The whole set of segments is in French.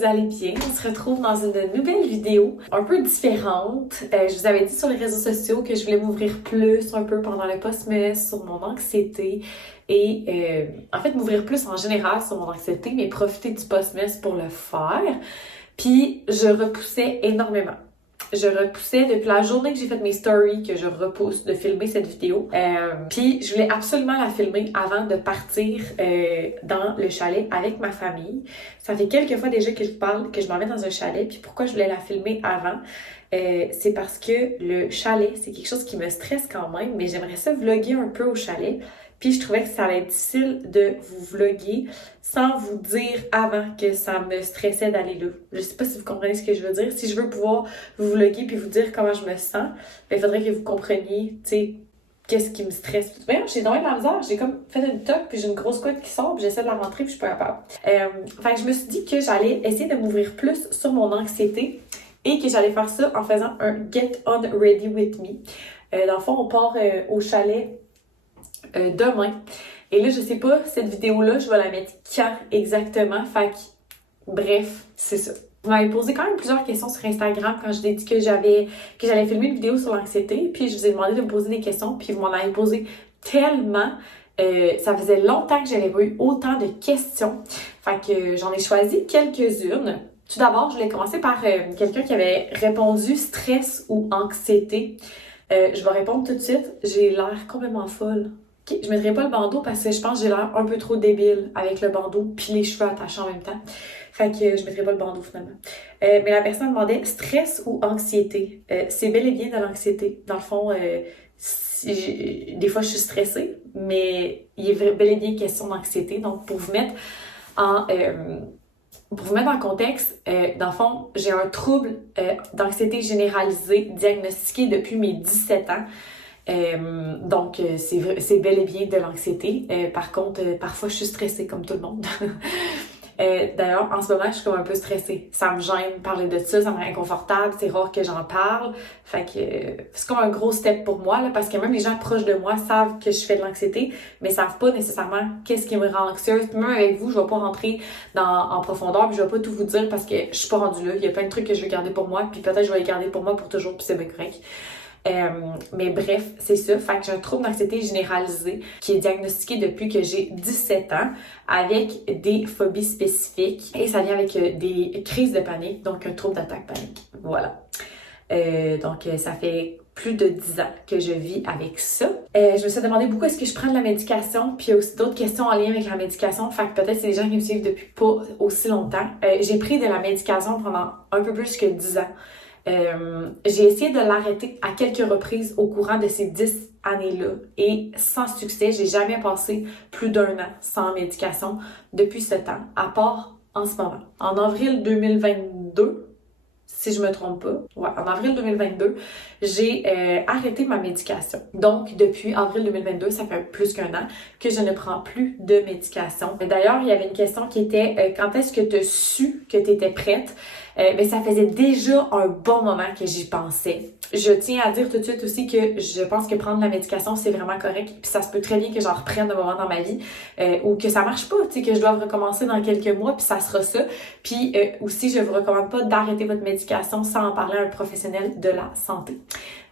vous allez bien. On se retrouve dans une nouvelle vidéo un peu différente. Je vous avais dit sur les réseaux sociaux que je voulais m'ouvrir plus un peu pendant le post-mess sur mon anxiété et en fait m'ouvrir plus en général sur mon anxiété, mais profiter du post-mess pour le faire. Puis je repoussais énormément. Je repoussais depuis la journée que j'ai fait mes stories que je repousse de filmer cette vidéo. Puis je voulais absolument la filmer avant de partir dans le chalet avec ma famille. Ça fait quelques fois déjà que je vous parle que je m'en vais dans un chalet. Puis pourquoi je voulais la filmer avant? C'est parce que le chalet, c'est quelque chose qui me stresse quand même, mais j'aimerais ça vlogger un peu au chalet. Puis je trouvais que ça allait être difficile de vous vlogger sans vous dire avant que ça me stressait d'aller là. Je sais pas si vous comprenez ce que je veux dire. Si je veux pouvoir vous vlogger puis vous dire comment je me sens, ben il faudrait que vous compreniez, tu sais, qu'est-ce qui me stresse. Voyons, j'ai donné de la misère. J'ai comme fait une toque puis j'ai une grosse couette qui sort puis j'essaie de la rentrer puis je suis pas capable. Fait que je me suis dit que j'allais essayer de m'ouvrir plus sur mon anxiété et que j'allais faire ça en faisant un Get On Ready With Me. Dans le fond, on part au chalet demain. Et là, je sais pas, cette vidéo-là, je vais la mettre quand exactement. Fait que, bref, c'est ça. Vous m'avez posé quand même plusieurs questions sur Instagram quand je vous ai dit que j'allais filmer une vidéo sur l'anxiété. Puis je vous ai demandé de me poser des questions. Puis vous m'en avez posé tellement. Ça faisait longtemps que j'avais pas eu autant de questions. Fait que j'en ai choisi quelques-unes. Tout d'abord, je voulais commencer par quelqu'un qui avait répondu stress ou anxiété. Je vais répondre tout de suite. J'ai l'air complètement folle. Okay. Je mettrai pas le bandeau parce que je pense que j'ai l'air un peu trop débile avec le bandeau puis les cheveux attachés en même temps. Fait que je mettrai pas le bandeau finalement. Mais la personne demandait stress ou anxiété. C'est bel et bien de l'anxiété. Dans le fond, des fois je suis stressée, mais il est bel et bien question d'anxiété. Donc pour vous mettre en contexte, dans le fond, j'ai un trouble d'anxiété généralisée diagnostiqué depuis mes 17 ans. Donc, c'est bel et bien de l'anxiété. Par contre, parfois, je suis stressée comme tout le monde. D'ailleurs, en ce moment, je suis comme un peu stressée. Ça me gêne de parler de ça, ça me rend inconfortable, c'est rare que j'en parle. Fait que c'est comme un gros step pour moi, là, parce que même les gens proches de moi savent que je fais de l'anxiété, mais savent pas nécessairement qu'est-ce qui me rend anxieuse. Même avec vous, je vais pas rentrer en profondeur, puis je vais pas tout vous dire parce que je suis pas rendue là. Il y a plein de trucs que je veux garder pour moi, puis peut-être je vais les garder pour moi pour toujours, puis c'est bien correct. Mais bref, c'est ça. Fait que j'ai un trouble d'anxiété généralisé qui est diagnostiqué depuis que j'ai 17 ans avec des phobies spécifiques et ça vient avec des crises de panique, donc un trouble d'attaque panique. Voilà. Donc ça fait plus de 10 ans que je vis avec ça. Je me suis demandé beaucoup est-ce que je prends de la médication, puis il y a aussi d'autres questions en lien avec la médication, fait que peut-être c'est des gens qui me suivent depuis pas aussi longtemps. J'ai pris de la médication pendant un peu plus que 10 ans. J'ai essayé de l'arrêter à quelques reprises au courant de ces 10 années-là et sans succès, j'ai jamais passé plus d'1 an sans médication depuis ce temps, à part en ce moment. En avril 2022, si je me trompe pas, en avril 2022, j'ai arrêté ma médication. Donc, depuis avril 2022, ça fait plus qu'1 an que je ne prends plus de médication. D'ailleurs, il y avait une question qui était quand est-ce que tu as su que tu étais prête? Mais ça faisait déjà un bon moment que j'y pensais. Je tiens à dire tout de suite aussi que je pense que prendre la médication, c'est vraiment correct. Puis ça se peut très bien que j'en reprenne un moment dans ma vie ou que ça marche pas, tu sais, que je dois recommencer dans quelques mois, puis ça sera ça. Puis aussi, je vous recommande pas d'arrêter votre médication sans en parler à un professionnel de la santé.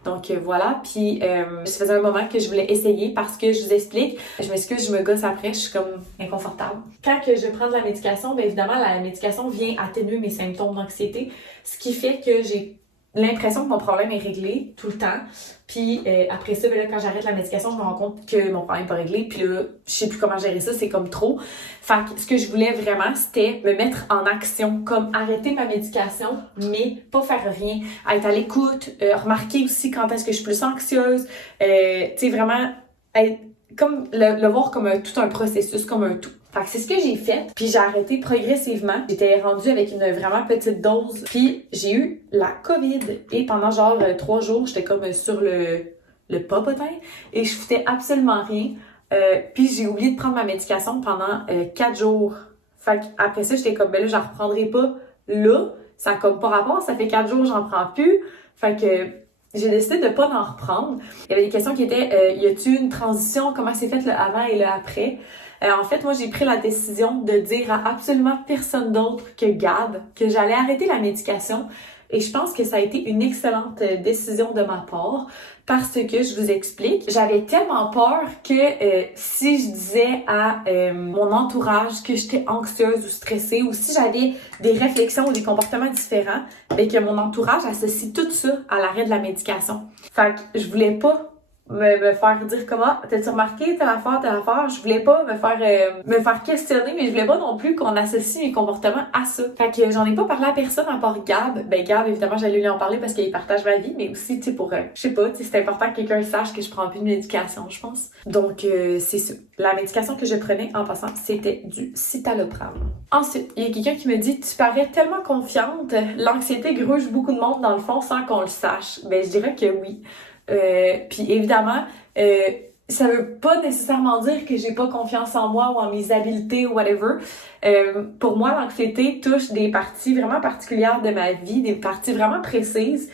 Donc voilà, puis ça faisait un moment que je voulais essayer parce que je vous explique, je m'excuse, je me gosse après, je suis comme inconfortable. Quand que je prends de la médication, bien évidemment, la médication vient atténuer mes symptômes d'anxiété, ce qui fait que j'ai l'impression que mon problème est réglé tout le temps. Puis après ça, ben là, quand j'arrête la médication, je me rends compte que mon problème n'est pas réglé. Puis là, je sais plus comment gérer ça, c'est comme trop. Fait que ce que je voulais vraiment, c'était me mettre en action, comme arrêter ma médication, mais pas faire rien. Être à l'écoute, remarquer aussi quand est-ce que je suis plus anxieuse. Tu sais, vraiment être comme le voir comme tout un processus, comme un tout. Fait que c'est ce que j'ai fait, puis j'ai arrêté progressivement. J'étais rendue avec une vraiment petite dose, puis j'ai eu la COVID et pendant genre 3 jours, j'étais comme sur le popotin et je foutais absolument rien. Puis j'ai oublié de prendre ma médication pendant 4 jours. Fait qu'après ça, j'étais comme, ben là, j'en reprendrai pas là. Ça a comme pas rapport, ça fait 4 jours, j'en prends plus. Fait que j'ai décidé de pas en reprendre. Il y avait des questions qui étaient, y a-t-il une transition? Comment c'est fait le avant et le après? En fait, moi, j'ai pris la décision de dire à absolument personne d'autre que Gab que j'allais arrêter la médication. Et je pense que ça a été une excellente décision de ma part parce que, je vous explique, j'avais tellement peur que si je disais à mon entourage que j'étais anxieuse ou stressée ou si j'avais des réflexions ou des comportements différents, ben que mon entourage associe tout ça à l'arrêt de la médication. Fait que je voulais pas me faire dire comment t'as-tu remarqué telle affaire. Je voulais pas me faire questionner, mais je voulais pas non plus qu'on associe mes comportements à ça. Fait que j'en ai pas parlé à personne à part Gab. Ben Gab, évidemment, j'allais lui en parler parce qu'il partage ma vie, mais aussi, tu sais, pour, je sais pas, tu sais, c'est important que quelqu'un sache que je prends plus de médication, je pense. Donc, c'est ça. La médication que je prenais, en passant, c'était du citalopram. Ensuite, il y a quelqu'un qui me dit « Tu parais tellement confiante, l'anxiété gruge beaucoup de monde dans le fond sans qu'on le sache. » Ben, je dirais que oui. Puis évidemment, ça veut pas nécessairement dire que j'ai pas confiance en moi ou en mes habiletés ou whatever. Pour moi, l'anxiété touche des parties vraiment particulières de ma vie, des parties vraiment précises.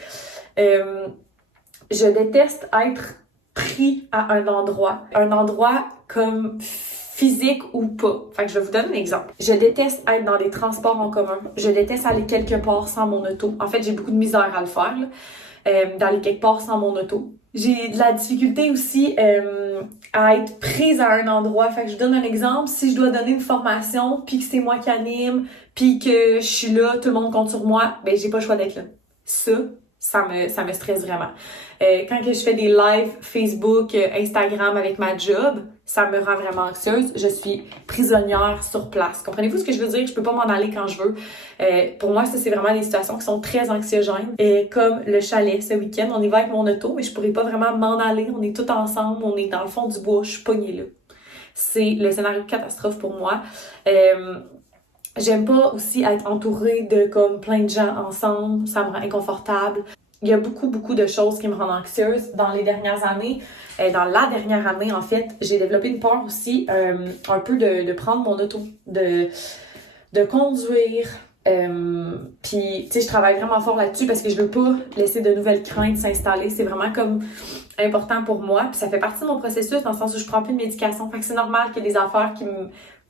Je déteste être pris à un endroit comme physique ou pas. Fait que je vais vous donner un exemple. Je déteste être dans les transports en commun. Je déteste aller quelque part sans mon auto. En fait, j'ai beaucoup de misère à le faire, là. D'aller quelque part sans mon auto. J'ai de la difficulté aussi à être prise à un endroit. Fait que je vous donne un exemple. Si je dois donner une formation, puis que c'est moi qui anime, puis que je suis là, tout le monde compte sur moi, ben j'ai pas le choix d'être là. Ça me stresse vraiment. Quand que je fais des lives Facebook, Instagram avec ma job, ça me rend vraiment anxieuse. Je suis prisonnière sur place. Comprenez-vous ce que je veux dire? Je peux pas m'en aller quand je veux. Pour moi, ça, c'est vraiment des situations qui sont très anxiogènes. Comme le chalet ce week-end, on y va avec mon auto, mais je pourrais pas vraiment m'en aller. On est tous ensemble, on est dans le fond du bois, je suis pognée là. C'est le scénario de catastrophe pour moi. J'aime pas aussi être entourée de comme plein de gens ensemble, ça me rend inconfortable. Il y a beaucoup de choses qui me rendent anxieuse. Dans les dernières années, dans la dernière année en fait, j'ai développé une peur aussi un peu de prendre mon auto, de conduire. Puis tu sais, je travaille vraiment fort là-dessus parce que je veux pas laisser de nouvelles craintes s'installer. C'est vraiment comme important pour moi. Puis ça fait partie de mon processus dans le sens où je prends plus de médication. Fait que c'est normal qu'il y ait des affaires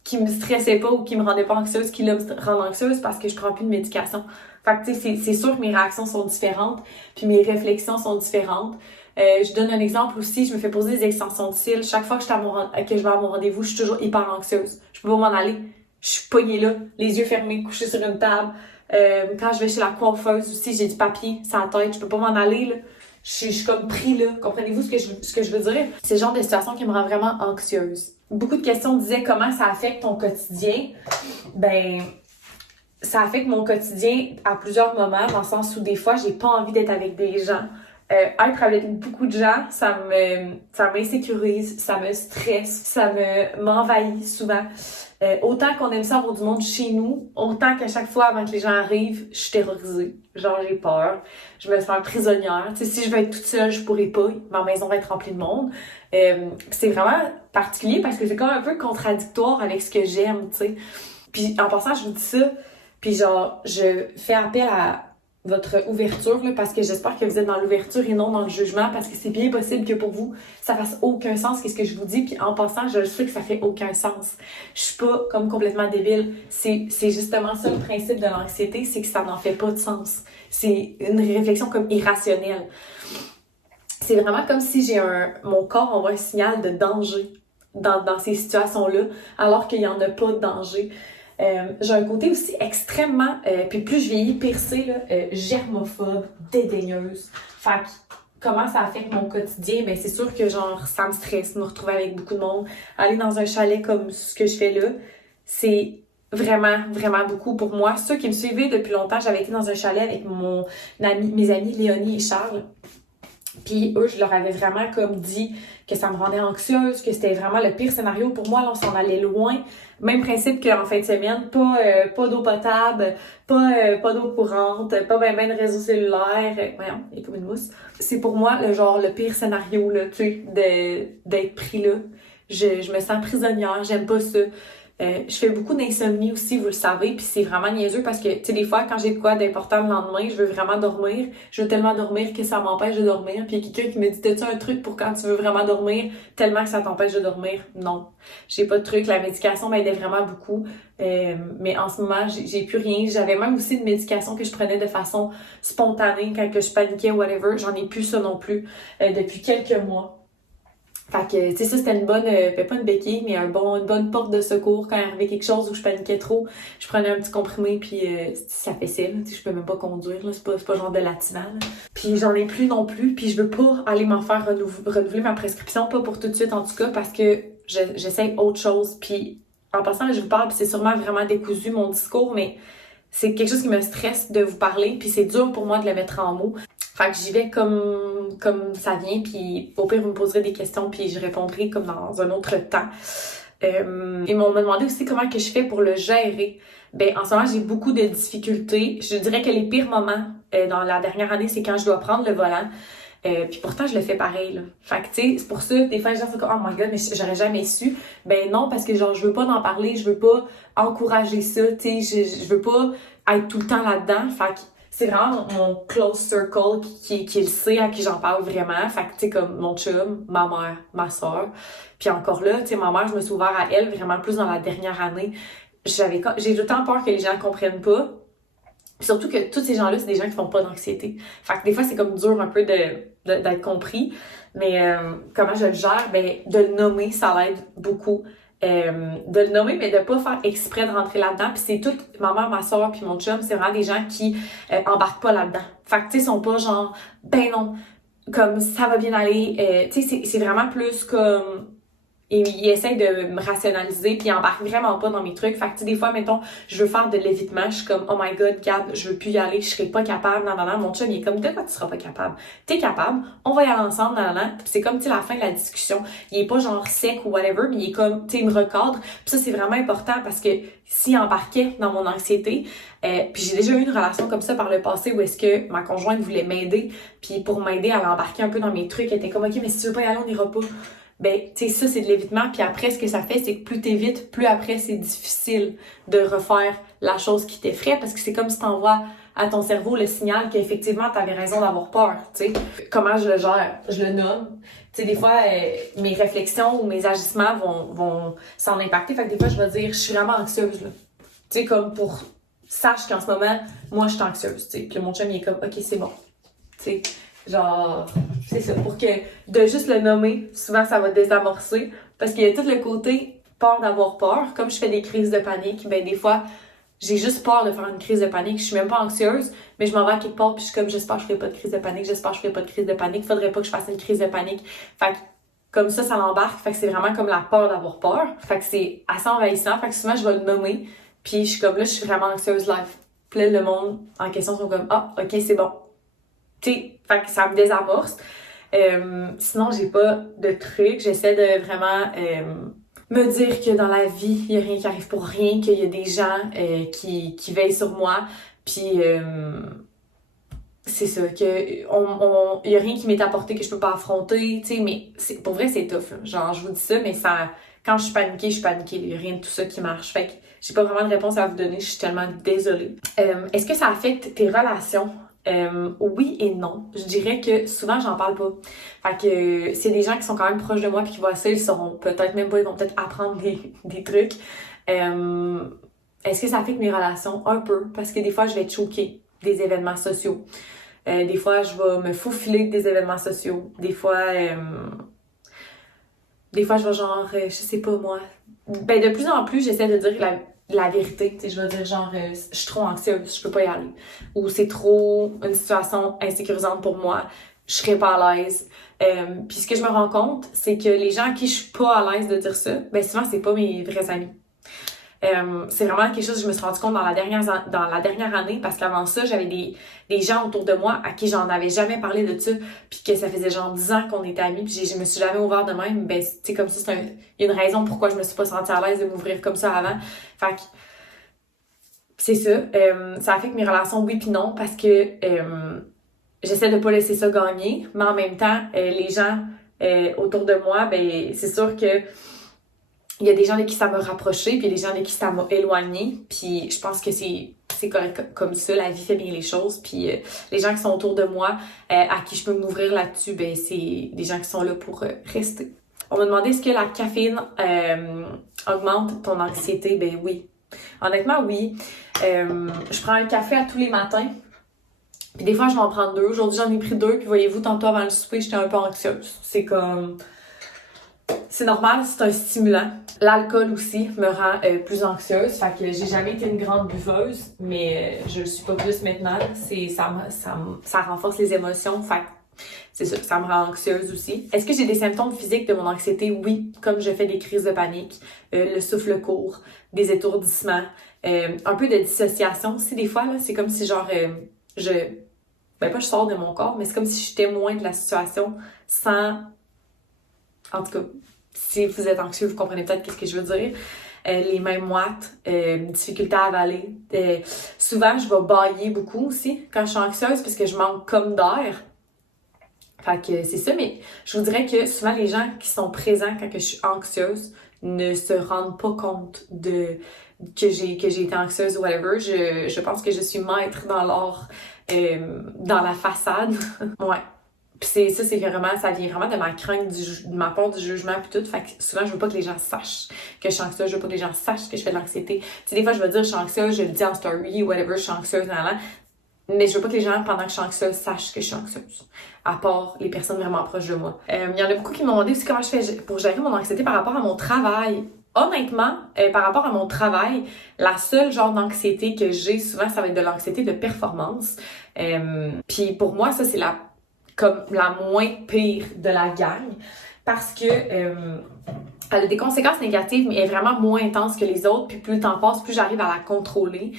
qui me stressaient pas ou qui me rendaient pas anxieuse, qui là me rendent anxieuse parce que je prends plus de médication. Fait que tu sais, c'est sûr que mes réactions sont différentes, puis mes réflexions sont différentes. Je donne un exemple aussi, je me fais poser des extensions de cils. Chaque fois que je vais à mon rendez-vous, je suis toujours hyper anxieuse. Je peux pas m'en aller. Je suis pognée là, les yeux fermés, couchée sur une table. Quand je vais chez la coiffeuse aussi, j'ai du papier sur la tête, je peux pas m'en aller là. Je suis comme pris là. Comprenez-vous ce que je veux dire? C'est le genre de situation qui me rend vraiment anxieuse. Beaucoup de questions disaient comment ça affecte ton quotidien. Ben, ça affecte mon quotidien à plusieurs moments, dans le sens où des fois, j'ai pas envie d'être avec des gens. Être avec beaucoup de gens, ça m'insécurise, ça me stresse, ça m'envahit souvent. Autant qu'on aime ça avoir du monde chez nous, autant qu'à chaque fois avant que les gens arrivent, je suis terrorisée. Genre, j'ai peur. Je me sens prisonnière. Tu sais, si je veux être toute seule, je pourrais pas. Ma maison va être remplie de monde. C'est vraiment particulier parce que c'est comme un peu contradictoire avec ce que j'aime, tu sais. Puis en passant, je vous dis ça, puis genre, je fais appel à votre ouverture, là, parce que j'espère que vous êtes dans l'ouverture et non dans le jugement, parce que c'est bien possible que pour vous, ça fasse aucun sens qu'est-ce que je vous dis, puis en passant, je sais que ça fait aucun sens. Je suis pas comme complètement débile. C'est justement ça le principe de l'anxiété, c'est que ça n'en fait pas de sens. C'est une réflexion comme irrationnelle. C'est vraiment comme si mon corps envoie un signal de danger dans ces situations-là, alors qu'il y en a pas de danger. J'ai un côté aussi extrêmement, puis plus je vieillis, pire c'est, germophobe, dédaigneuse. Fait que, comment ça affecte mon quotidien? Ben c'est sûr que genre, ça me stresse, me retrouver avec beaucoup de monde. Aller dans un chalet comme ce que je fais là, c'est vraiment beaucoup pour moi. Ceux qui me suivaient depuis longtemps, j'avais été dans un chalet avec mes amis Léonie et Charles. Puis eux, je leur avais vraiment comme dit que ça me rendait anxieuse, que c'était vraiment le pire scénario pour moi, là, on s'en allait loin. Même principe qu'en fin de semaine, pas d'eau potable, pas d'eau courante, pas ben de réseau cellulaire. Voyons, il est comme une mousse. C'est pour moi le pire scénario, là, tu sais, d'être pris là. Je me sens prisonnière, j'aime pas ça. Je fais beaucoup d'insomnie aussi, vous le savez, puis c'est vraiment niaiseux parce que, tu sais, des fois, quand j'ai de quoi d'important le lendemain, je veux vraiment dormir. Je veux tellement dormir que ça m'empêche de dormir. Puis il y a quelqu'un qui me dit, t'as-tu un truc pour quand tu veux vraiment dormir, tellement que ça t'empêche de dormir? Non. J'ai pas de truc. La médication m'aidait vraiment beaucoup. Mais en ce moment, j'ai plus rien. J'avais même aussi une médication que je prenais de façon spontanée quand que je paniquais ou whatever. J'en ai plus ça non plus depuis quelques mois. Fait que, tu sais, ça, c'était une bonne, pas une béquille, mais une bonne porte de secours quand il arrivait quelque chose où je paniquais trop. Je prenais un petit comprimé, puis ça faisait, là, tu sais, je peux même pas conduire, là, c'est pas genre de l'Ativan, là. Puis j'en ai plus non plus, puis je veux pas aller m'en faire renouveler ma prescription, pas pour tout de suite en tout cas, parce que j'essaie autre chose. Puis en passant, là, je vous parle, puis c'est sûrement vraiment décousu mon discours, mais c'est quelque chose qui me stresse de vous parler, puis c'est dur pour moi de le mettre en mots. Fait que j'y vais comme ça vient, puis au pire, vous me poserez des questions, puis je répondrai comme dans un autre temps. Ils m'ont demandé aussi comment que je fais pour le gérer. Ben, en ce moment, j'ai beaucoup de difficultés. Je dirais que les pires moments dans la dernière année, c'est quand je dois prendre le volant. Puis pourtant, je le fais pareil, là. Fait que, tu sais, c'est pour ça, des fois, les gens sont comme, oh my god, mais j'aurais jamais su. Ben non, parce que, genre, je veux pas en parler, je veux pas encourager ça, tu sais, je veux pas être tout le temps là-dedans. Fait que, c'est vraiment mon close circle qui le sait, à qui j'en parle vraiment. Fait que, tu sais, comme mon chum, ma mère, ma soeur. Puis encore là, tu sais, ma mère, je me suis ouvert à elle vraiment plus dans la dernière année. J'ai tout le temps peur que les gens comprennent pas. Puis surtout que tous ces gens-là, c'est des gens qui font pas d'anxiété. Fait que des fois, c'est comme dur un peu d'être compris. Mais comment je le gère? Ben, de le nommer, ça l'aide beaucoup. De le nommer, mais de pas faire exprès de rentrer là-dedans. Puis c'est tout, ma mère, ma soeur, puis mon chum, c'est vraiment des gens qui embarquent pas là-dedans. Fait que, tu sais, sont pas genre, ben non, comme ça va bien aller. Tu sais, c'est vraiment plus comme... Et il essaie de me rationaliser, puis il embarque vraiment pas dans mes trucs. Fait que, tu sais, des fois, mettons, je veux faire de l'évitement, je suis comme, oh my god, Gab, je veux plus y aller, je serai pas capable, non. Mon chum, il est comme, de quoi tu seras pas capable? T'es capable, on va y aller ensemble, nan. Puis c'est comme, tu sais, la fin de la discussion. Il est pas genre sec ou whatever, mais il est comme, tu sais, il me recadre. Puis ça, c'est vraiment important parce que s'il embarquait dans mon anxiété, puis j'ai déjà eu une relation comme ça par le passé où est-ce que ma conjointe voulait m'aider, puis pour m'aider, elle embarquait un peu dans mes trucs, elle était comme, ok, mais si tu veux pas y aller, on ira pas. Ben, tu sais, ça, c'est de l'évitement. Puis après, ce que ça fait, c'est que plus t'évites, plus après, c'est difficile de refaire la chose qui t'effraie parce que c'est comme si t'envoies à ton cerveau le signal qu'effectivement, t'avais raison d'avoir peur, tu sais. Comment je le gère? Je le nomme. Tu sais, des fois, mes réflexions ou mes agissements vont s'en impacter. Fait que des fois, je vais dire, je suis vraiment anxieuse, là. Tu sais, comme pour... Sache qu'en ce moment, moi, je suis anxieuse, tu sais. Puis mon chum, il est comme, OK, c'est bon. Tu sais. Genre, c'est ça, pour que de juste le nommer, souvent ça va désamorcer. Parce qu'il y a tout le côté peur d'avoir peur. Comme je fais des crises de panique, ben des fois, j'ai juste peur de faire une crise de panique. Je suis même pas anxieuse, mais je m'en vais à quelque part puis je suis comme, j'espère que je ferai pas de crise de panique, j'espère que je ferai pas de crise de panique, faudrait pas que je fasse une crise de panique. Fait que, comme ça l'embarque. Fait que c'est vraiment comme la peur d'avoir peur. Fait que c'est assez envahissant. Fait que souvent, je vais le nommer puis je suis comme, là, je suis vraiment anxieuse live. Puis là, le monde en question sont comme, ah, ok, c'est bon. Tu sais, fait que ça me désamorce. Sinon, j'ai pas de trucs. J'essaie de vraiment me dire que dans la vie, il y a rien qui arrive pour rien, qu'il y a des gens qui veillent sur moi. Puis c'est ça, que il y a rien qui m'est apporté que je peux pas affronter. Tu sais, mais pour vrai, c'est tough, là. Genre, je vous dis ça, mais ça, quand je suis paniquée, je suis paniquée. Il y a rien de tout ça qui marche. Fait que j'ai pas vraiment de réponse à vous donner. Je suis tellement désolée. Est-ce que ça affecte tes relations? Oui et non. Je dirais que souvent j'en parle pas. Fait que c'est des gens qui sont quand même proches de moi puis qui voient ça, ils sauront peut-être même pas, ils vont peut-être apprendre des trucs. Est-ce que ça affecte mes relations? Un peu, parce que des fois je vais être choquée des événements sociaux. Des fois je vais me faufiler des événements sociaux. Des fois je vais genre, je sais pas moi. Ben de plus en plus j'essaie de dire la vérité, tu sais, je veux dire genre je suis trop anxieuse, je peux pas y aller, ou c'est trop une situation insécurisante pour moi, je serais pas à l'aise. Puis ce que je me rends compte, c'est que les gens à qui je suis pas à l'aise de dire ça, ben souvent c'est pas mes vrais amis. C'est vraiment quelque chose que je me suis rendu compte dans la dernière année, parce qu'avant ça, j'avais des gens autour de moi à qui j'en avais jamais parlé de ça, puis que ça faisait genre 10 ans qu'on était amis, puis je me suis jamais ouvert de même. Ben, tu sais, comme ça, il y a une raison pourquoi je me suis pas sentie à l'aise de m'ouvrir comme ça avant. Fait que, c'est ça. Ça affecte mes relations, oui puis non, parce que j'essaie de pas laisser ça gagner, mais en même temps, les gens autour de moi, ben c'est sûr que il y a des gens de qui ça m'a rapproché, puis il y a des gens de qui ça m'a éloigné, puis je pense que c'est correct comme ça, la vie fait bien les choses, puis les gens qui sont autour de moi, à qui je peux m'ouvrir là-dessus, ben c'est des gens qui sont là pour rester. On m'a demandé est-ce que la caféine augmente ton anxiété? Ben oui. Honnêtement, oui. Je prends un café à tous les matins, puis des fois je vais en prendre 2. Aujourd'hui j'en ai pris 2, puis voyez-vous, tantôt avant le souper, j'étais un peu anxieuse. C'est normal, c'est un stimulant. L'alcool aussi me rend plus anxieuse, fait que j'ai jamais été une grande buveuse, mais je le suis pas plus maintenant. Ça renforce les émotions, fait que c'est ça, ça me rend anxieuse aussi. Est-ce que j'ai des symptômes physiques de mon anxiété? Oui, comme je fais des crises de panique, le souffle court, des étourdissements, un peu de dissociation aussi des fois, là. C'est comme si genre, pas je sors de mon corps, mais c'est comme si je suis témoin de la situation sans... En tout cas, si vous êtes anxieux, vous comprenez peut-être qu'est-ce que je veux dire. Les mains moites, difficulté à avaler. Souvent, je vais bâiller beaucoup aussi quand je suis anxieuse parce que je manque comme d'air. Fait que c'est ça, mais je vous dirais que souvent les gens qui sont présents quand que je suis anxieuse ne se rendent pas compte que j'ai été anxieuse ou whatever. Je pense que je suis maître dans l'art, dans la façade. Ouais. Puis c'est vraiment, ça vient vraiment de ma crainte, de ma peur du jugement puis tout. Fait que souvent, je veux pas que les gens sachent que je suis anxieuse, je veux pas que les gens sachent que je fais de l'anxiété. Tu sais, des fois, je vais dire je suis anxieuse, je le dis en story, whatever, je suis anxieuse, mais je veux pas que les gens, pendant que je suis anxieuse, sachent que je suis anxieuse. À part les personnes vraiment proches de moi. Il y en a beaucoup qui m'ont demandé aussi comment je fais pour gérer mon anxiété par rapport à mon travail. Honnêtement, par rapport à mon travail, la seule genre d'anxiété que j'ai, souvent, ça va être de l'anxiété de performance. Puis pour moi, ça, c'est comme la moins pire de la gang parce que elle a des conséquences négatives mais elle est vraiment moins intense que les autres puis plus le temps passe, plus j'arrive à la contrôler.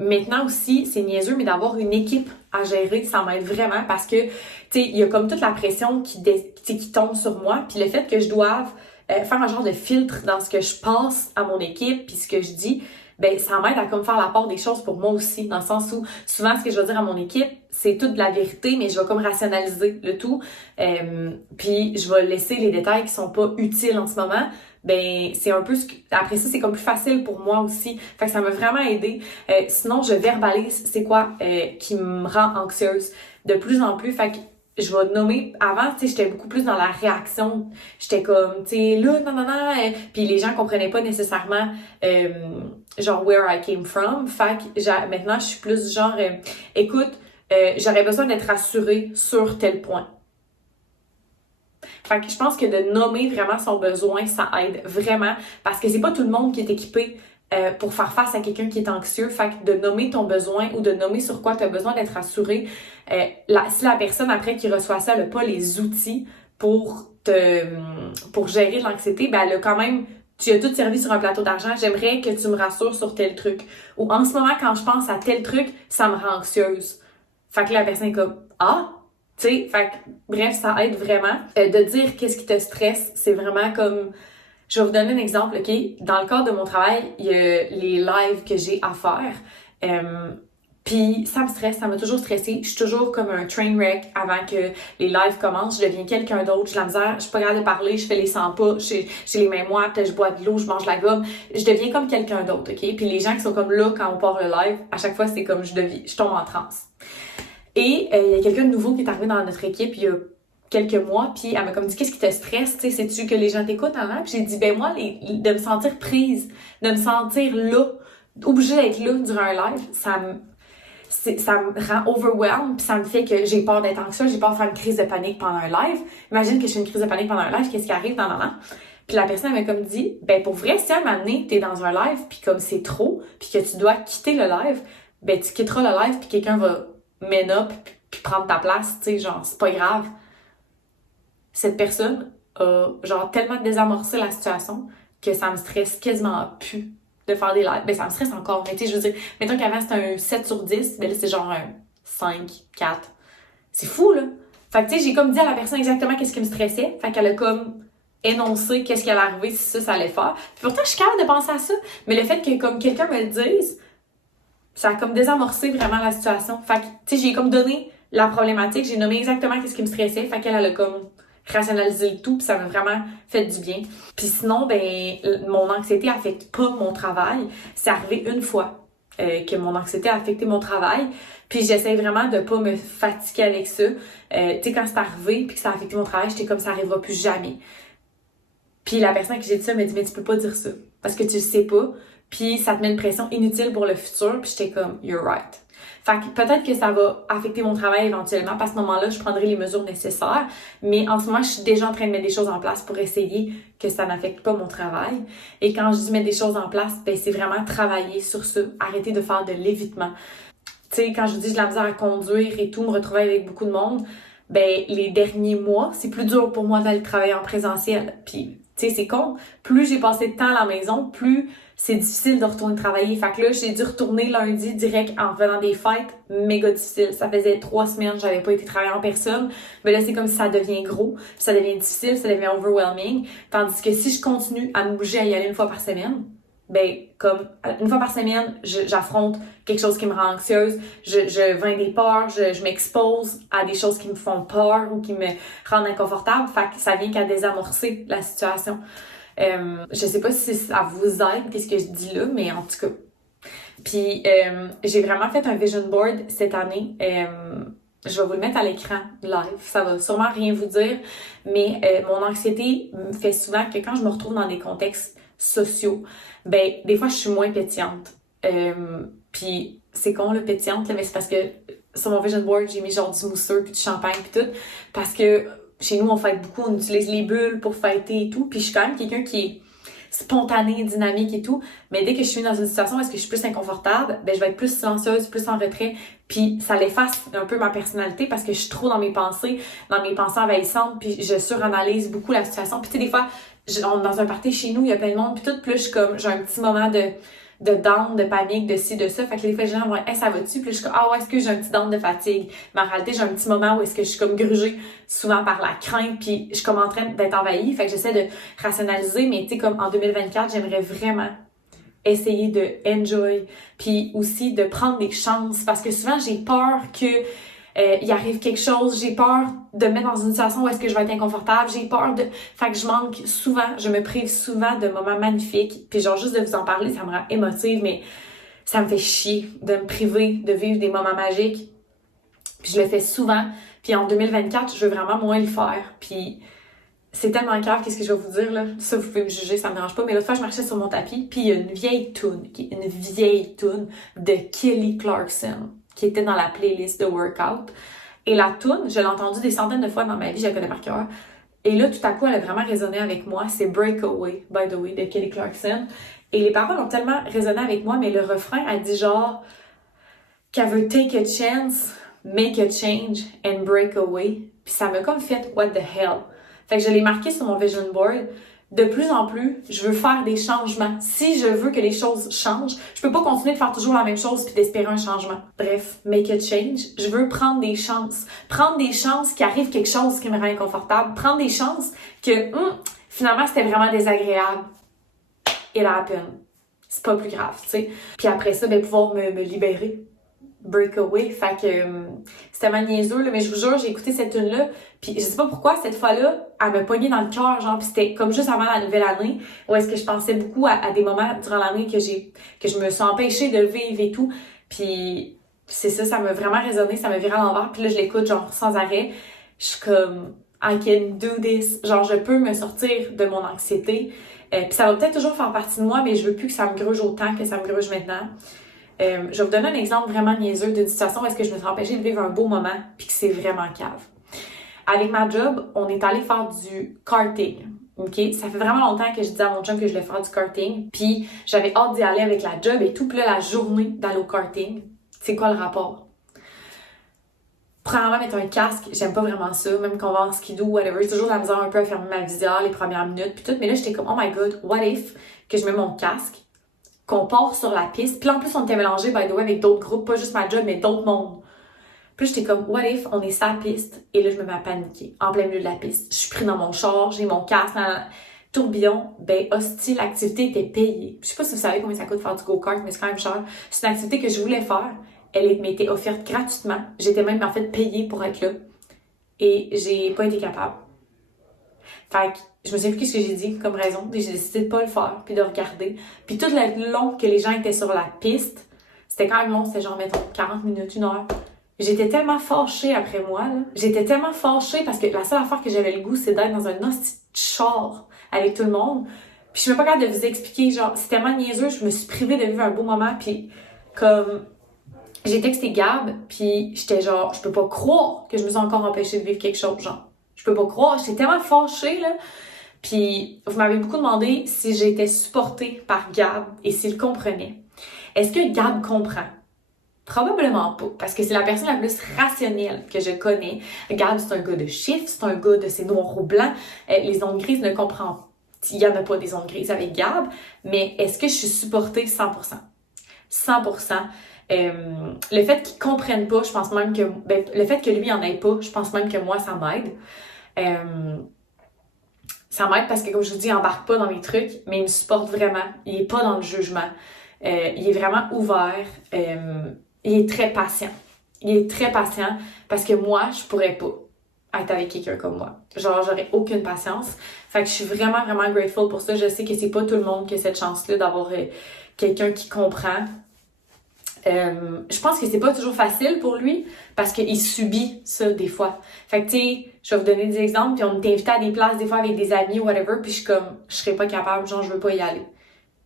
Maintenant aussi, c'est niaiseux mais d'avoir une équipe à gérer, ça m'aide vraiment parce que tu sais, il y a comme toute la pression qui tombe sur moi puis le fait que je doive faire un genre de filtre dans ce que je pense à mon équipe puis ce que je dis, ben ça m'aide à comme faire la part des choses pour moi aussi, dans le sens où souvent ce que je vais dire à mon équipe, c'est toute de la vérité, mais je vais comme rationaliser le tout, puis je vais laisser les détails qui sont pas utiles en ce moment. Ben c'est un peu après ça c'est comme plus facile pour moi aussi, fait que ça m'a vraiment aidé. Sinon je verbalise c'est quoi qui me rend anxieuse de plus en plus, fait que je vais nommer, avant, tu sais, j'étais beaucoup plus dans la réaction. J'étais comme, tu sais, là, non. Puis les gens comprenaient pas nécessairement, genre, where I came from. Fait que maintenant, je suis plus genre, écoute, j'aurais besoin d'être rassurée sur tel point. Fait que je pense que de nommer vraiment son besoin, ça aide vraiment. Parce que c'est pas tout le monde qui est équipé pour faire face à quelqu'un qui est anxieux. Fait que de nommer ton besoin ou de nommer sur quoi tu as besoin d'être rassuré, si la personne après qui reçoit ça n'a pas les outils pour gérer l'anxiété, ben elle a quand même, tu as tout servi sur un plateau d'argent, j'aimerais que tu me rassures sur tel truc. Ou en ce moment, quand je pense à tel truc, ça me rend anxieuse. Fait que la personne est comme, ah, tu sais, fait que, bref, ça aide vraiment. De dire qu'est-ce qui te stresse, c'est vraiment comme... Je vais vous donner un exemple, OK? Dans le cadre de mon travail, il y a les lives que j'ai à faire. Puis ça me stresse, ça m'a toujours stressée. Je suis toujours comme un train wreck avant que les lives commencent. Je deviens quelqu'un d'autre, j'ai la misère, je suis pas capable de parler, je fais les 100 pas, j'ai les mains moites, je bois de l'eau, je mange de la gomme. Je deviens comme quelqu'un d'autre, OK? Puis les gens qui sont comme là quand on part le live, à chaque fois, c'est comme je tombe en transe. Et il y a quelqu'un de nouveau qui est arrivé dans notre équipe il y a quelques mois, puis elle m'a comme dit qu'est-ce qui te stresse, tu sais, sais-tu que les gens t'écoutent en Puis j'ai dit ben moi de me sentir prise, de me sentir là, obligée d'être là durant un live, ça me rend overwhelmed, puis ça me fait que j'ai peur d'être anxieuse, j'ai peur de faire une crise de panique pendant un live. Imagine que je fais une crise de panique pendant un live, qu'est-ce qui arrive dans maman? Puis la personne elle m'a comme dit ben pour vrai si à un moment donné t'es dans un live puis comme c'est trop, puis que tu dois quitter le live, ben tu quitteras le live puis quelqu'un va man up puis prendre ta place, tu sais, genre c'est pas grave. Cette personne a genre tellement désamorcé la situation que ça me stresse quasiment plus de faire des lives. Ben ça me stresse encore, mais tu sais, je veux dire, mettons qu'avant c'était un 7 sur 10, ben là c'est genre un 5, 4. C'est fou, là! Fait que tu sais, j'ai comme dit à la personne exactement qu'est-ce qui me stressait, fait qu'elle a comme énoncé qu'est-ce qui allait arriver si ça allait faire. Puis pourtant, je suis capable de penser à ça, mais le fait que comme quelqu'un me le dise, ça a comme désamorcé vraiment la situation. Fait que, tu sais, j'ai comme donné la problématique, j'ai nommé exactement qu'est-ce qui me stressait, fait qu'elle a comme rationaliser le tout, puis ça m'a vraiment fait du bien. Puis sinon, ben, mon anxiété affecte pas mon travail. C'est arrivé une fois que mon anxiété a affecté mon travail, puis j'essaie vraiment de pas me fatiguer avec ça. Tu sais, quand c'est arrivé, puis que ça a affecté mon travail, j'étais comme ça arrivera plus jamais. Puis la personne à qui j'ai dit ça m'a dit, mais tu peux pas dire ça, parce que tu le sais pas, puis ça te met une pression inutile pour le futur, puis j'étais comme, you're right. Fait que peut-être que ça va affecter mon travail éventuellement, parce qu'à ce moment-là, je prendrai les mesures nécessaires, mais en ce moment, je suis déjà en train de mettre des choses en place pour essayer que ça n'affecte pas mon travail. Et quand je dis mettre des choses en place, ben c'est vraiment travailler sur ça, arrêter de faire de l'évitement. Tu sais, quand je dis j'ai de la misère à conduire et tout, me retrouver avec beaucoup de monde, ben les derniers mois, c'est plus dur pour moi d'aller travailler en présentiel. Puis, tu sais, c'est con. Plus j'ai passé de temps à la maison, plus c'est difficile de retourner travailler. Fait que là, j'ai dû retourner lundi direct en revenant des fêtes. Méga difficile. Ça faisait 3 semaines, j'avais pas été travailler en personne. Mais là, c'est comme si ça devient gros, ça devient difficile, ça devient overwhelming. Tandis que si je continue à me bouger, à y aller une fois par semaine, ben, comme, une fois par semaine, j'affronte quelque chose qui me rend anxieuse, je vains des peurs, je m'expose à des choses qui me font peur ou qui me rendent inconfortable. Fait que ça vient qu'à désamorcer la situation. Je sais pas si ça vous aide, qu'est-ce que je dis là, mais en tout cas. Puis, j'ai vraiment fait un vision board cette année. Je vais vous le mettre à l'écran live. Ça va sûrement rien vous dire, mais mon anxiété me fait souvent que quand je me retrouve dans des contextes sociaux, ben des fois je suis moins pétillante. Puis c'est con le pétillante, là, mais c'est parce que sur mon vision board, j'ai mis genre du mousseux puis du champagne puis tout, parce que chez nous on fête beaucoup, on utilise les bulles pour fêter et tout, puis je suis quand même quelqu'un qui est spontané, dynamique et tout, mais dès que je suis dans une situation où est-ce que je suis plus inconfortable, ben je vais être plus silencieuse, plus en retrait, puis ça l'efface un peu ma personnalité parce que je suis trop dans mes pensées envahissantes, puis je suranalyse beaucoup la situation. Puis tu sais, des fois, dans un party chez nous, il y a plein de monde, puis tout, plus je suis comme, j'ai un petit moment de down, de panique, de ci, de ça. Fait que les fois, les gens vont dire, hey, ça va-tu? Puis je suis comme, ah ouais, est-ce que j'ai un petit down de fatigue? Mais en réalité, j'ai un petit moment où est-ce que je suis comme grugée souvent par la crainte, puis je suis comme en train d'être envahie. Fait que j'essaie de rationaliser, mais tu sais, comme en 2024, j'aimerais vraiment essayer de enjoy, puis aussi de prendre des chances, parce que souvent, j'ai peur que il arrive quelque chose, j'ai peur de me mettre dans une situation où est-ce que je vais être inconfortable, j'ai peur de... Fait que je manque souvent, je me prive souvent de moments magnifiques, puis genre juste de vous en parler, ça me rend émotive, mais ça me fait chier de me priver de vivre des moments magiques, puis je le fais souvent, puis en 2024, je veux vraiment moins le faire, puis c'est tellement grave, qu'est-ce que je vais vous dire là, ça vous pouvez me juger, ça me dérange pas, mais l'autre fois je marchais sur mon tapis, puis il y a une vieille toune de Kelly Clarkson, qui était dans la playlist de workout. Et la toune, je l'ai entendue des centaines de fois dans ma vie, je la connais par cœur. Et là, tout à coup, elle a vraiment résonné avec moi. C'est Breakaway, by the way, de Kelly Clarkson. Et les paroles ont tellement résonné avec moi, mais le refrain a dit genre qu'elle veut take a chance, make a change and break away. Puis ça m'a comme fait what the hell. Fait que je l'ai marqué sur mon vision board. De plus en plus, je veux faire des changements. Si je veux que les choses changent, je peux pas continuer de faire toujours la même chose puis d'espérer un changement. Bref, make a change. Je veux prendre des chances. Prendre des chances qu'il arrive quelque chose qui me rend inconfortable. Prendre des chances que, finalement, c'était vraiment désagréable. It happened. C'est pas plus grave, tu sais. Puis après ça, ben, pouvoir me libérer. Breakaway, fait que c'était tellement niaiseux, là, mais je vous jure, j'ai écouté cette tune-là, puis je sais pas pourquoi, cette fois-là, elle me pognait dans le cœur, genre, puis c'était comme juste avant la nouvelle année, où est-ce que je pensais beaucoup à des moments durant l'année que je me suis empêchée de le vivre et tout, puis c'est ça, ça m'a vraiment résonné, ça m'a viré à l'envers, puis là, je l'écoute, genre, sans arrêt, je suis comme, I can do this, genre, je peux me sortir de mon anxiété, puis ça va peut-être toujours faire partie de moi, mais je veux plus que ça me gruge autant que ça me gruge maintenant. Je vais vous donner un exemple vraiment niaiseux d'une situation où est-ce que je me suis empêchée de vivre un beau moment puis que c'est vraiment cave. Avec ma job, on est allé faire du karting. OK? Ça fait vraiment longtemps que je disais à mon chum que je voulais faire du karting. Puis j'avais hâte d'y aller avec la job et tout. Puis là, la journée d'aller au karting, c'est quoi le rapport? Premièrement, mettre un casque, j'aime pas vraiment ça. Même qu'on va en skidoo, whatever. J'ai toujours la misère un peu à fermer ma visière les premières minutes puis tout. Mais là, j'étais comme, oh my god, what if que je mets mon casque, qu'on part sur la piste. Puis là, en plus, on était mélangés, by the way, avec d'autres groupes, pas juste ma job, mais d'autres mondes. Puis j'étais comme, what if on est sur la piste? Et là, je me mets à paniquer, en plein milieu de la piste. Je suis pris dans mon char, j'ai mon casque dans le tourbillon. Ben, hostie, l'activité était payée. Je sais pas si vous savez combien ça coûte de faire du go-kart, mais c'est quand même cher. C'est une activité que je voulais faire. Elle m'était offerte gratuitement. J'étais même, en fait, payée pour être là. Et j'ai pas été capable. Fait que je me souviens plus ce que j'ai dit comme raison. J'ai décidé de pas le faire, puis de regarder. Puis tout le long que les gens étaient sur la piste, c'était quand même long, c'était genre, mettons, 40 minutes, 1 heure. J'étais tellement fâchée après moi, là. J'étais tellement fâchée parce que la seule affaire que j'avais le goût, c'est d'être dans un hostie de char avec tout le monde. Puis je suis même pas capable de vous expliquer, genre, c'est tellement niaiseux, je me suis privée de vivre un beau moment, puis comme... J'ai texté Gab, puis j'étais genre, je peux pas croire que je me suis encore empêchée de vivre quelque chose, genre. Je peux pas croire, j'étais tellement fâchée, là. Puis vous m'avez beaucoup demandé si j'étais supportée par Gab et s'il comprenait. Est-ce que Gab comprend? Probablement pas, parce que c'est la personne la plus rationnelle que je connais. Gab, c'est un gars de chiffres, c'est un gars de c'est noir ou blanc. Les ondes grises ne comprennent pas. Il y en a pas des ondes grises avec Gab, mais est-ce que je suis supportée 100%? 100%. Le fait qu'il comprenne pas, je pense même que... le fait que lui en ait pas, je pense même que moi, ça m'aide. Ça m'aide parce que, comme je vous dis, il embarque pas dans mes trucs, mais il me supporte vraiment. Il est pas dans le jugement. Il est vraiment ouvert. Il est très patient. Il est très patient parce que moi, je pourrais pas être avec quelqu'un comme moi. Genre, j'aurais aucune patience. Fait que je suis vraiment, vraiment grateful pour ça. Je sais que c'est pas tout le monde qui a cette chance-là d'avoir quelqu'un qui comprend. Je pense que c'est pas toujours facile pour lui parce qu'il subit ça des fois. Fait que tu sais, je vais vous donner des exemples, puis on t'invite à des places des fois avec des amis ou whatever, puis je suis comme, je serais pas capable, genre je veux pas y aller.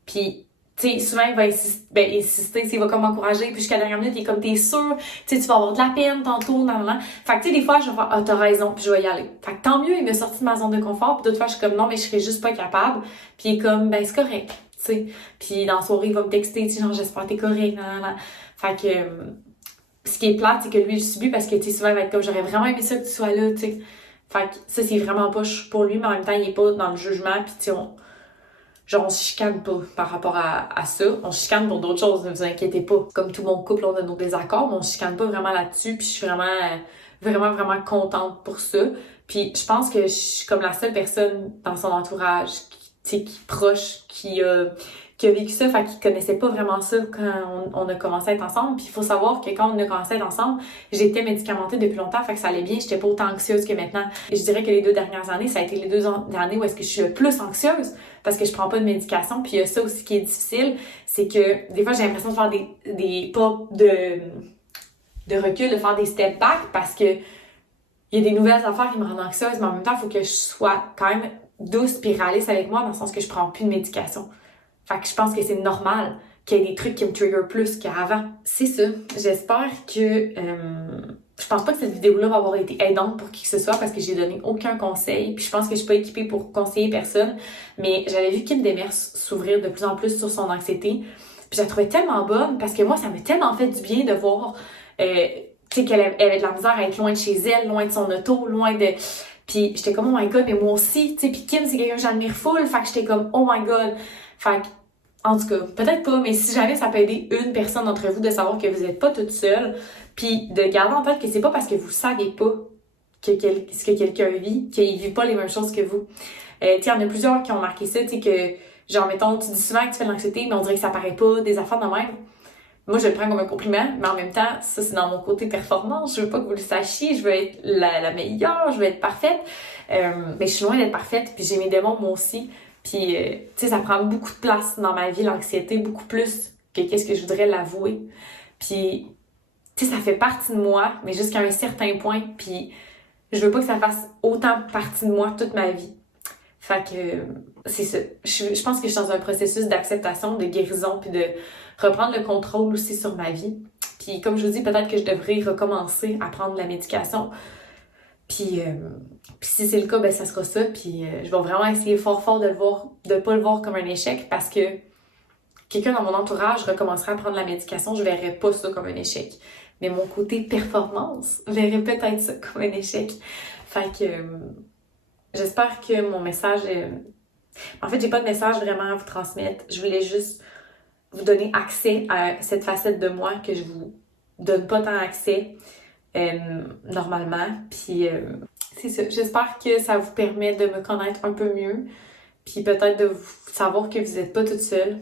Puis tu sais, souvent il va insister, il va comme m'encourager, puis jusqu'à la dernière minute, il est comme t'es sûr, tu sais, tu vas avoir de la peine tantôt, nan. Fait que tu sais, des fois je vais faire, ah t'as raison, puis je vais y aller. Fait que tant mieux, il m'a sorti de ma zone de confort, puis d'autres fois je suis comme non, mais je serais juste pas capable, puis il est comme, ben c'est correct. T'sais. Puis dans la soirée, il va me texter, tu sais, genre j'espère que t'es correct, nan. Fait que ce qui est plate, c'est que lui, il subit parce que tu sais, souvent il va être comme j'aurais vraiment aimé ça que tu sois là, tu sais. Fait que ça, c'est vraiment pas pour lui, mais en même temps, il est pas dans le jugement, puis tu sais, on se chicane pas par rapport à ça. On se chicane pour d'autres choses, ne vous inquiétez pas. Comme tout mon couple, on a nos désaccords, mais on se chicane pas vraiment là-dessus, puis je suis vraiment, vraiment, vraiment contente pour ça. Puis je pense que je suis comme la seule personne dans son entourage qui est proche, qui a vécu ça, fait qu'il connaissait pas vraiment ça quand on a commencé à être ensemble. Puis il faut savoir que quand on a commencé à être ensemble, j'étais médicamentée depuis longtemps, fait que ça allait bien, j'étais pas autant anxieuse que maintenant. Et je dirais que les 2 dernières années, ça a été les 2 années où est-ce que je suis le plus anxieuse parce que je prends pas de médication. Puis il y a ça aussi qui est difficile, c'est que des fois j'ai l'impression de faire des pas de recul, de faire des step back parce que il y a des nouvelles affaires qui me rendent anxieuse, mais en même temps, il faut que je sois quand même douce et réaliste avec moi dans le sens que je prends plus de médication. Fait que je pense que c'est normal qu'il y ait des trucs qui me trigger plus qu'avant. C'est ça. J'espère que... je pense pas que cette vidéo-là va avoir été aidante pour qui que ce soit parce que j'ai donné aucun conseil. Puis je pense que je suis pas équipée pour conseiller personne. Mais j'avais vu Kim Demers s'ouvrir de plus en plus sur son anxiété. Puis je la trouvais tellement bonne parce que moi, ça m'a tellement fait du bien de voir... tu sais, qu'elle avait de la misère à être loin de chez elle, loin de son auto, loin de... Puis j'étais comme, oh my god, mais moi aussi, tu sais, puis Kim, c'est quelqu'un que j'admire full, fait que j'étais comme, oh my god. Fait que, en tout cas, peut-être pas, mais si jamais ça peut aider une personne d'entre vous de savoir que vous n'êtes pas toute seule, puis de garder en tête que c'est pas parce que vous savez pas ce que quelqu'un vit, qu'il vit pas les mêmes choses que vous. Tu sais, il y en a plusieurs qui ont marqué ça, tu sais, que, genre, mettons, tu dis souvent que tu fais de l'anxiété, mais on dirait que ça paraît pas, des affaires de même. Moi, je le prends comme un compliment, mais en même temps, ça, c'est dans mon côté performance. Je veux pas que vous le sachiez. Je veux être la meilleure, je veux être parfaite. Mais je suis loin d'être parfaite, puis j'ai mes démons, moi aussi. Puis, tu sais, ça prend beaucoup de place dans ma vie, l'anxiété, beaucoup plus que qu'est-ce que je voudrais l'avouer. Puis, tu sais, ça fait partie de moi, mais jusqu'à un certain point. Puis, je veux pas que ça fasse autant partie de moi toute ma vie. Fait que c'est ça. Je pense que je suis dans un processus d'acceptation, de guérison, puis de reprendre le contrôle aussi sur ma vie. Puis comme je vous dis, peut-être que je devrais recommencer à prendre la médication. Puis si c'est le cas, ben ça sera ça. Puis je vais vraiment essayer fort fort de pas le voir comme un échec parce que quelqu'un dans mon entourage recommencerait à prendre la médication, je verrais pas ça comme un échec. Mais mon côté performance verrait peut-être ça comme un échec. Fait que j'espère que mon message... En fait, j'ai pas de message vraiment à vous transmettre. Je voulais juste vous donner accès à cette facette de moi que je vous donne pas tant accès normalement. Puis c'est ça. J'espère que ça vous permet de me connaître un peu mieux. Puis peut-être de vous savoir que vous n'êtes pas toute seule.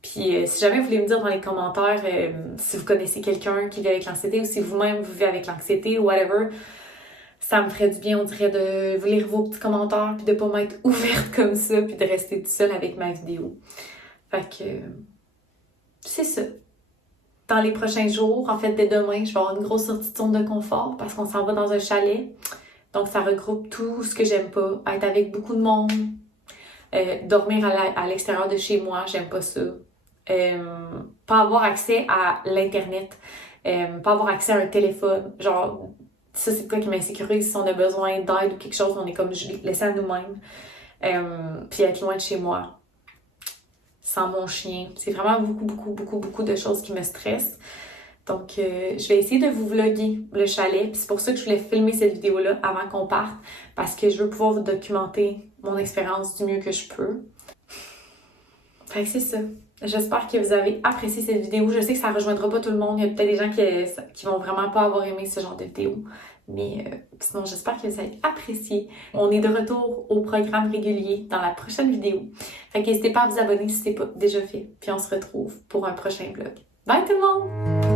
Puis si jamais vous voulez me dire dans les commentaires si vous connaissez quelqu'un qui vit avec l'anxiété ou si vous-même vous vivez avec l'anxiété ou whatever, Ça me ferait du bien, on dirait, de vous lire vos petits commentaires, puis de pas m'être ouverte comme ça, puis de rester toute seule avec ma vidéo. Fait que c'est ça. Dans les prochains jours, en fait, dès demain, je vais avoir une grosse sortie de zone de confort parce qu'on s'en va dans un chalet. Donc, ça regroupe tout ce que j'aime pas. Être avec beaucoup de monde, dormir à l'extérieur de chez moi, j'aime pas ça. Pas avoir accès à l'Internet, pas avoir accès à un téléphone. Genre, ça, c'est quoi qui m'insécurise. Si on a besoin d'aide ou quelque chose, on est comme laissé à nous-mêmes. Puis être loin de chez moi, sans mon chien. C'est vraiment beaucoup de choses qui me stressent. Donc, je vais essayer de vous vlogger le chalet. Puis c'est pour ça que je voulais filmer cette vidéo-là avant qu'on parte. Parce que je veux pouvoir vous documenter mon expérience du mieux que je peux. Fait que c'est ça. J'espère que vous avez apprécié cette vidéo. Je sais que ça ne rejoindra pas tout le monde. Il y a peut-être des gens qui vont vraiment pas avoir aimé ce genre de vidéo. Mais sinon, j'espère que vous avez apprécié. On est de retour au programme régulier dans la prochaine vidéo. Fait que n'hésitez pas à vous abonner si ce n'est pas déjà fait. Puis on se retrouve pour un prochain vlog. Bye tout le monde!